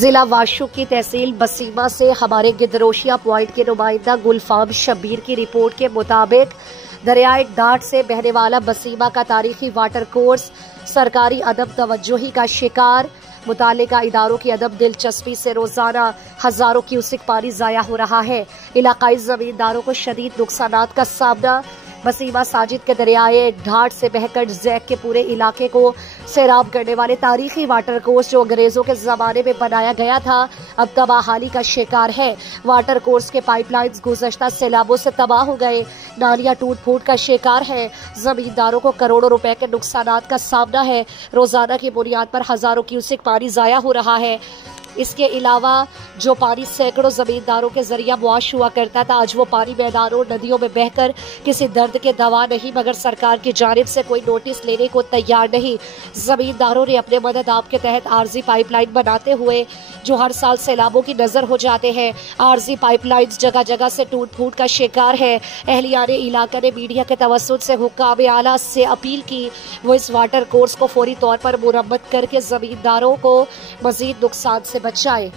जिला वाशु की तहसील बसीमा से हमारे गिदरोशिया पॉइंट के नुमाइंदा गुलफाम शब्बीर की रिपोर्ट के मुताबिक दरियाए डाट से बहने वाला बसीमा का तारीखी वाटर कोर्स सरकारी अदब तवज्जोही का शिकार। मुतालिका इदारों की अदब दिलचस्पी से रोजाना हजारों क्यूसिक पानी जाया हो रहा है। इलाकाई जमींदारों को शदीद नुकसानात का सामना। बसीमा साजिद के दरियाए ढाट से बहकर जैक के पूरे इलाके को सैराब करने वाले तारीखी वाटर कोर्स जो अंग्रेजों के जमाने में बनाया गया था अब तबाहाली का शिकार है। वाटर कोर्स के पाइपलाइंस गुज़श्ता सैलाबों से तबाह हो गए, नालियां टूट फूट का शिकार है। जमींदारों को करोड़ों रुपए के नुकसानात का सामना है। रोजाना की बुनियाद पर हजारों क्यूसिक पानी जाया हो रहा है। इसके अलावा जो पानी सैकड़ों जमींदारों के जरिए मुआश हुआ करता था, आज वो पानी मैदानों नदियों में बहकर किसी दर्द के दवा नहीं, मगर सरकार की जानिब से कोई नोटिस लेने को तैयार नहीं। जमींदारों ने अपने मदद आप के तहत आर्जी पाइपलाइन बनाते हुए जो हर साल सैलाबों की नजर हो जाते हैं। आर्जी पाइपलाइन जगह जगह से टूट फूट का शिकार है। अहलियाने इलाका ने मीडिया के तवस्सुत से हुक्काम आला से अपील की वो इस वाटर कोर्स को फौरी तौर पर मुरम्मत करके जमींदारों को मजीद नुकसान से बचाए।